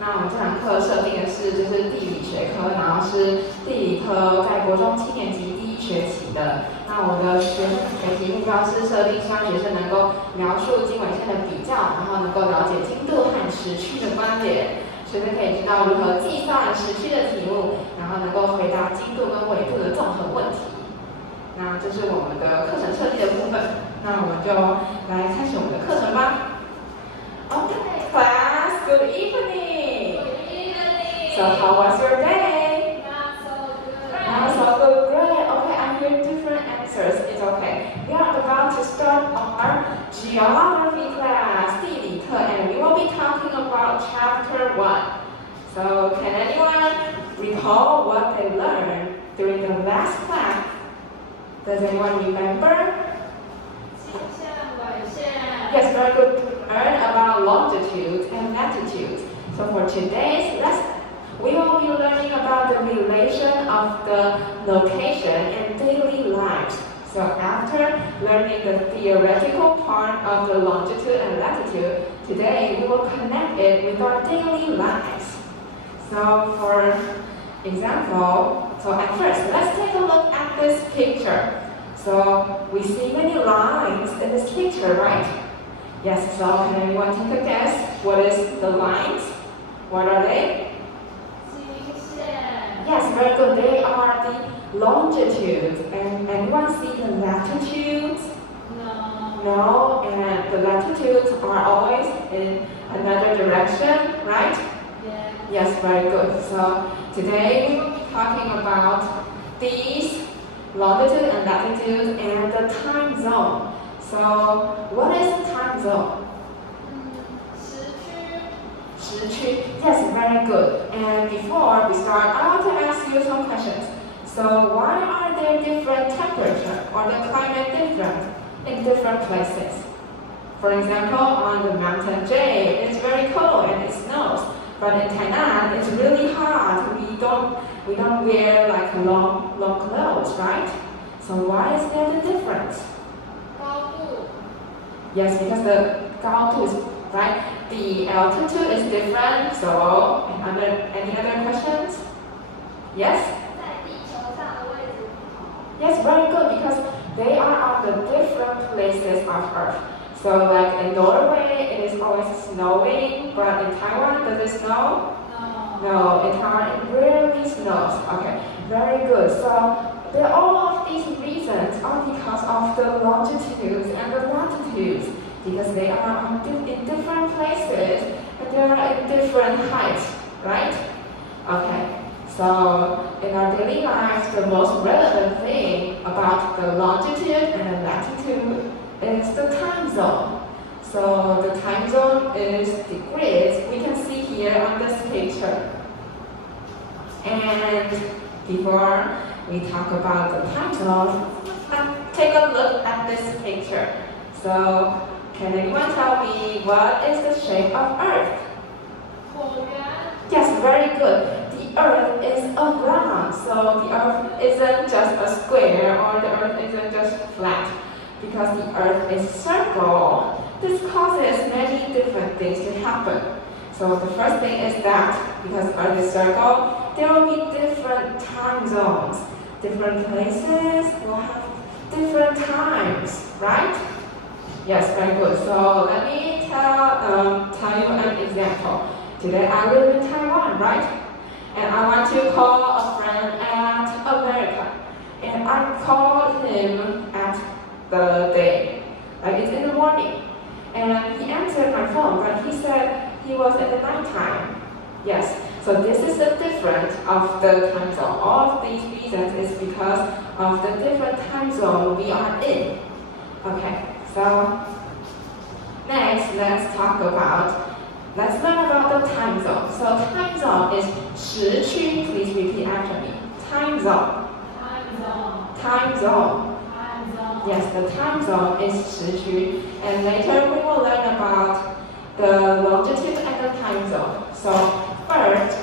那我们这堂课设定的是就是地理学科，然后是地理科在国中7年级第1学期的。那我的学生学习目标是设定，希望学生能够描述经纬线的比较，然后能够了解经度和时区的关联。学生可以知道如何计算时区的题目，然后能够回答经度跟纬度的综合问题。那这是我们的课程设计的部分。那我们就来开始我们的课程吧。Okay, class, good evening. Good evening. So how was your day? Not so good. Not so good. Great. Okay, I hear different answers. It's okay. We are about to start our geography class, 地理课, and we will be talking about chapter 1. So can anyone recall what they learned during the last class? Does anyone remember? 倾向纬线. Yes, very good. Learn about longitude and latitude. So for today's lesson, we will be learning about the relation of the location and daily lives. So after learning the theoretical part of the longitude and latitude, today we will connect it with our daily lives. So for example, at first, let's take a look at this picture. So we see many lines in this picture, right? Yes, so can anyone take a guess? What is the lines? What are they? 经线. Yes, very good. They are the longitudes. And anyone see the latitudes? No. No, and the latitudes are always in another direction, right? Yeah. Yes, very good. So today we will be talking about these longitude and latitude and the time zone. So what is time zone? 时区. 时区. Yes, very good. And before we start, I want to ask you some questions. So why are there different temperature or the climate different in different places? For example, on the mountain J, it's very cold and it snows. But in Tainan, it's really hot. We don't wear like long clothes, right? So why is there the difference? 高度. Yes, because the 高度 is right. The altitude is different. So any other questions? Yes? 在地球上的位置不同. Yes, very good, because they are on the different places of Earth. So like in Norway, it is always snowing, but in Taiwan, does it snow? No. No, in Taiwan it rarely snows. Okay, very good. So all of these reasons are because of the longitudes and the latitudes, because they are in different places and they are in different heights, right? Okay, so in our daily lives, the most relevant thing about the longitude and the latitude is the time zone. So the time zone is the grids we can see here on this picture. And before we talk about the time zone, let's take a look at this picture. So can anyone tell me what is the shape of Earth? 椭圆. Yes, very good. The Earth is a round, so the Earth isn't just a square or the Earth isn't just flat. Because the Earth is circle, this causes many different things to happen. So the first thing is that because Earth is circle, there will be different time zones. Different places will have different times, right? Yes, very good. So let me tell you an example. Today I live in Taiwan, right? And I want to call a friend at America. And I called him at the day, like it's in the morning. And he answered my phone, but he said he was in the nighttime. Yes, so this is the difference of the time zone. All of these reasons is because of the different time zone we are in. Okay, so next let's learn about the time zone. So time zone is 时区. Please repeat after me. Time zone. Time zone. Time zone. Time zone. Yes, the time zone is 时区. And later we will learn about the longitude and the time zone. So Earth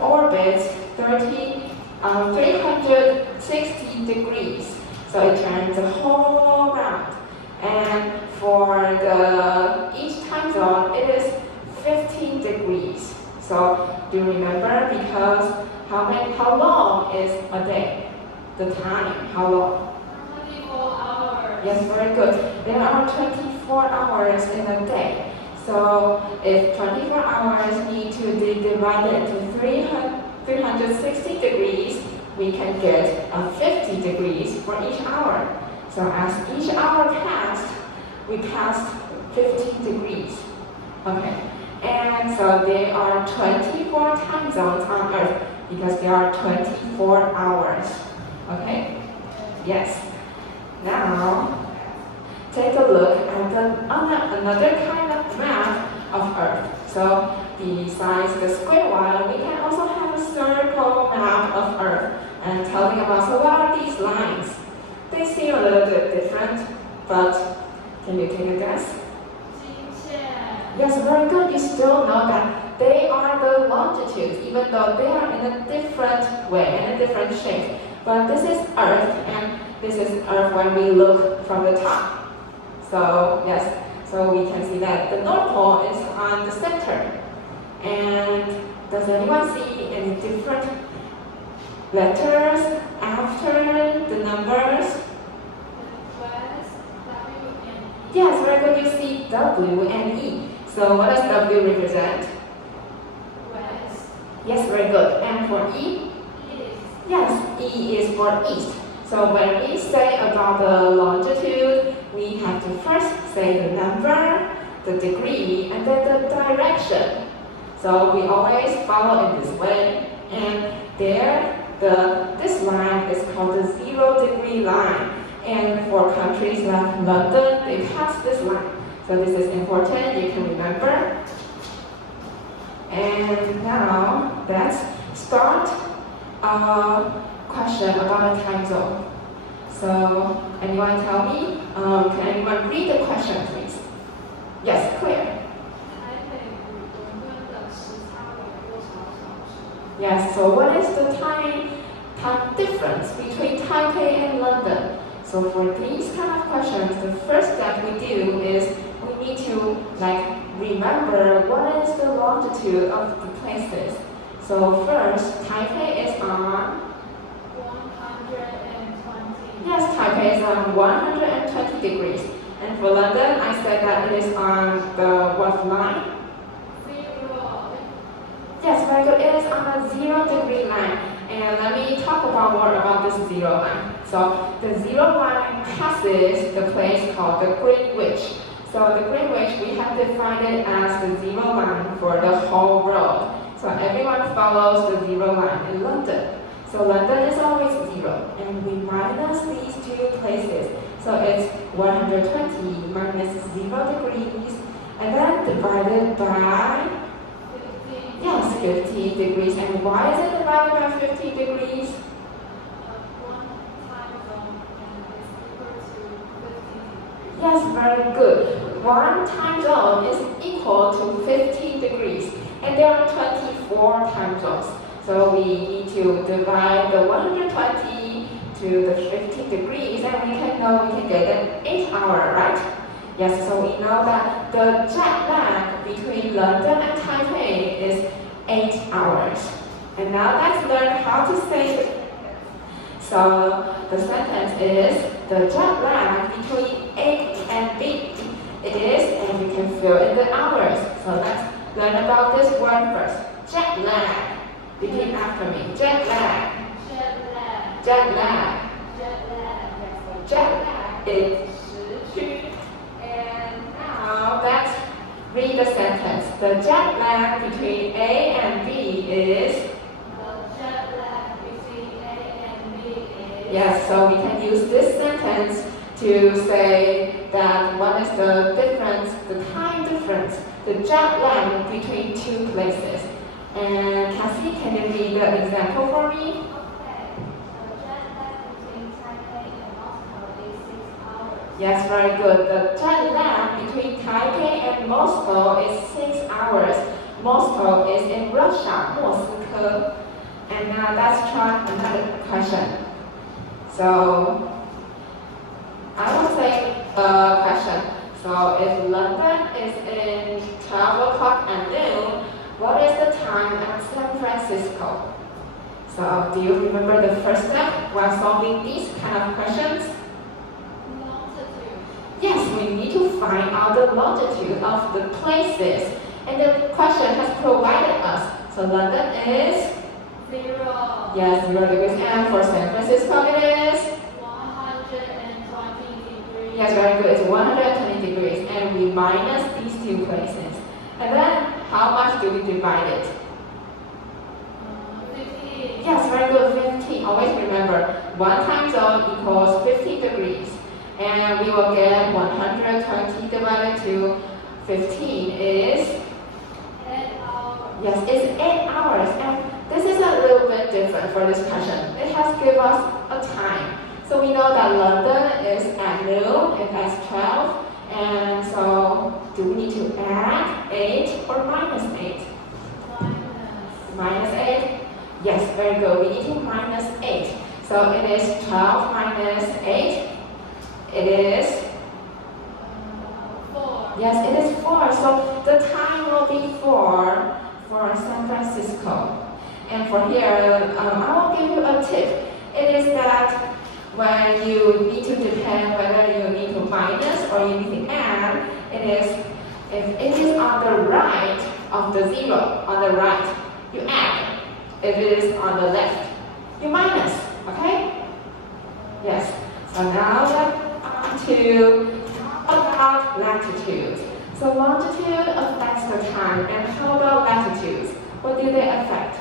orbits 360 degrees. So it turns the whole round. And for each time zone, it is 15 degrees. degrees. So do you remember? Because how long is a day? The time, how long? 24 hours. Yes, very good. There are 24 hours in a day. So if 24 hours need to be divided into 360 degrees, we can get 50 degrees for each hour. So as each hour passed, we passed 15 degrees. Okay, and so there are 24 time zones on Earth because there are 24 hours. Okay? Yes. Now, take a look at another kind of map of Earth. So besides the square one, we can also have a circle map of Earth and tell me about, so what are these lines? They seem a little bit different, but can you take a guess? Yes, very good. You still know that they are the longitudes, even though they are in a different way, in a different shape. But this is Earth, and this is Earth when we look from the top. So yes, so we can see that the North Pole is on the center. And does anyone see any different letters after the numbers? Yes, very good. You see W and E. So what does W represent? West. Yes, very good. And for E? East. Yes, E is for east. So when we say about the longitude, we have to first say the number, the degree, and then the direction. So we always follow in this way. And there, this line is called the 0 degree line. And for countries like London, they pass this line. So this is important, you can remember. And now, let's start a question about a time zone. So, anyone tell me? Can anyone read the question, please? Yes, clear. Yes, so what is the time difference between Taipei and London? So for these kind of questions, the first step we do is we need to remember what is the longitude of the places. So first, Taipei is on 120. Yes, Taipei is on 120 degrees. And for London, I said that it is on the what line? 0. Yes, very good. It is on a 0 degree line. And let me talk about more about this 0 line. So the 0 line passes the place called the Greenwich. So the Greenwich, we have defined it as the 0 line for the whole world. So everyone follows the 0 line in London. So London is always 0, and we minus these two places. So it's 120 minus 0 degrees, and then divided by 15. yes, 15 degrees. And why is it divided by 15 degrees? One time zone and it's equal to 15. Yes, very good. One time zone is equal to 15 degrees, and there are 24 time zones. So we need to divide the 120 to the 15 degrees, and we can get an 8 hour, right? Yes, so we know that the jet lag between London and Taipei is 8 hours. And now let's learn how to say it. So the sentence is, the jet lag between A and B is, and we can fill in the hours. So let's learn about this word first. Jet lag. Repeat after me. Jet lag. Jet lag. Jet lag. Jet lag. Jet lag is 时区. And now let's read the sentence. The jet lag between A and B is. The jet lag between A and B is. Yes, so we can use this sentence to say that what is the difference, the time difference, the jet lag between two places. And Cassie, can you read the example for me? Okay. The jet lag between Taipei and Moscow is 6 hours. Yes, very good. The jet lag between Taipei and Moscow is 6 hours. Moscow is in Russia, 莫斯科. And now let's try another question. So, I will say a question. So if London is in 12 o'clock at noon, what Francisco. So, do you remember the first step while solving these kind of questions? Longitude. Yes, we need to find out the longitude of the places. And the question has provided us. So London is 0. yes, 0 degrees, and for San Francisco it is 120 degrees. yes, very good. It's 120 degrees, and we minus these two places. And then how much do we divide it? 50. Yes, very good. 50. Always remember, 1 time zone equals 50 degrees, and we will get 120 divided to 15 is 8 hours. yes, it's 8 hours. And this is a little bit different for this question. It has given us a time. So we know that London is at noon, it has 12. And so, do we need to add 8 or minus 8? Minus 8? Yes, very good. We need to minus 8. So it is 12 minus 8. It is 4. yes, it is 4. So the time will be 4 for San Francisco. And for here, I will give you a tip. It is that when you need to depend whether you need to minus or you need to add, it is if it is on the right of the 0, on the right, you add. If it is on the left, you minus. Okay? Yes. So now let's on to about latitude. So longitude affects the time, and how about latitudes? What do they affect?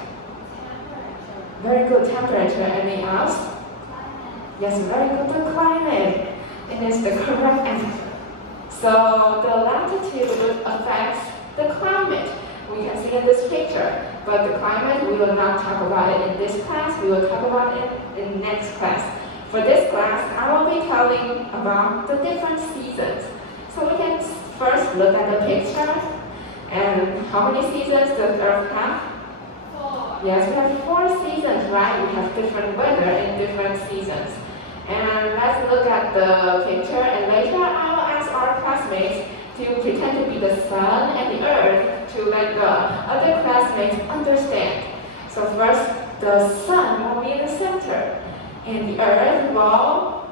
Temperature. Very good. Temperature. Anything else? Yes, very good. The climate. It is the correct answer. So the latitude affects the climate. We can see in this picture. But the climate, we will not talk about it in this class. We will talk about it in next class. For this class, I will be telling about the different seasons. So we can first look at the picture. And how many seasons does Earth have? 4. Yes, we have 4 seasons, right? We have different weather in different seasons. And let's look at the picture, and later I will ask our classmates to pretend to be the sun and the earth to let the other classmates understand. So first, the sun will be in the center, and the earth will,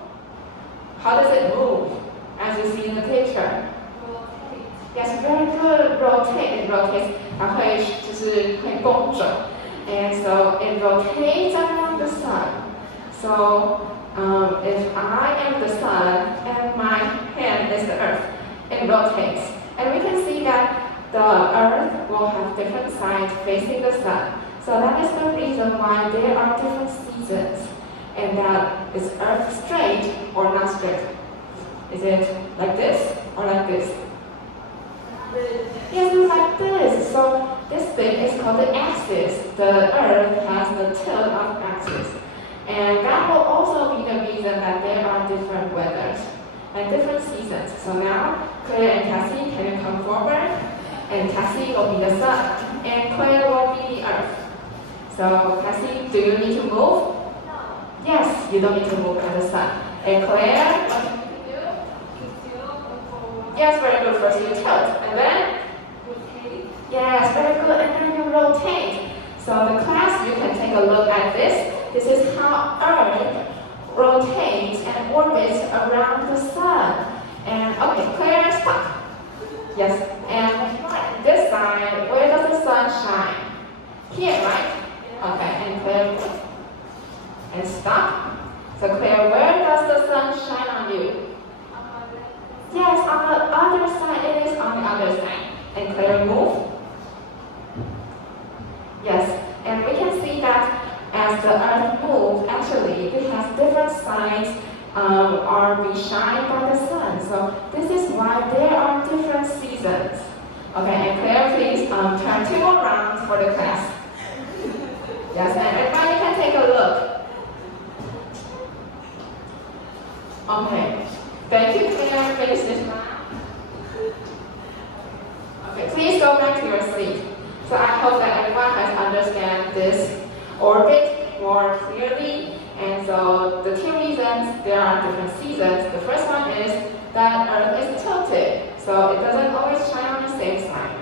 how does it move? As you see in the picture. Rotate. Yes, very good. Rotate. It rotates. 它会就是会公转. And so it rotates around the sun. So if I am the sun and my hand is the earth, it rotates. And we can see that the earth will have different sides facing the sun. So that is the reason why there are different seasons. And that is earth straight or not straight? Is it like this or like this? Yes, it's like this. So this thing is called the axis. The earth has the tilt of axis. And that will also be the reason that there are different weathers and different seasons. So now, Claire and Cassie, can you come forward? And Cassie will be the sun, and Claire will be the earth. So Cassie, do you need to move? No. Yes, you don't need to move as the sun. And Claire? What you do is you go forward. Yes, very good. First you tilt, and then? Rotate. Yes, very good. And then you rotate. So the class, you can take a look at this. This is how Earth rotates and orbits around the sun. And okay, Claire, stop. Yes, and this side, where does the sun shine? Here, right? Okay, and Claire, and stop. So Claire, where does the sun shine on you? Yes, on the other side. It is on the other side. And Claire, move. Yes, and we can see that as the earth moves, actually, it has different sides are be shined by the sun. So this is why there are different seasons. Okay, and Claire, please turn 2 more rounds for the class. Yes, and everybody can take a look. Okay, thank you, Claire. Finish this round. Okay, please go back to your seat. So I hope that everyone has understand this orbit more clearly. And so the 2 reasons there are different seasons. The first one is that Earth is tilted, so it doesn't always shine on the same side.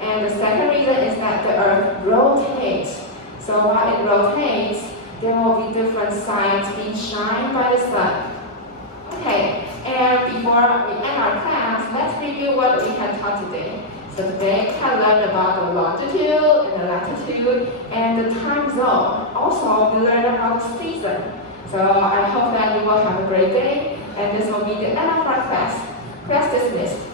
And the second reason is that the Earth rotates. So while it rotates, there will be different sides being shined by the sun. Okay, and before we end our class, let's review what we have taught today. So today we have learned about the longitude and the latitude and the time zone. Also, we learned about the season. So I hope that you will have a great day, and this will be the end of our class. Class dismissed.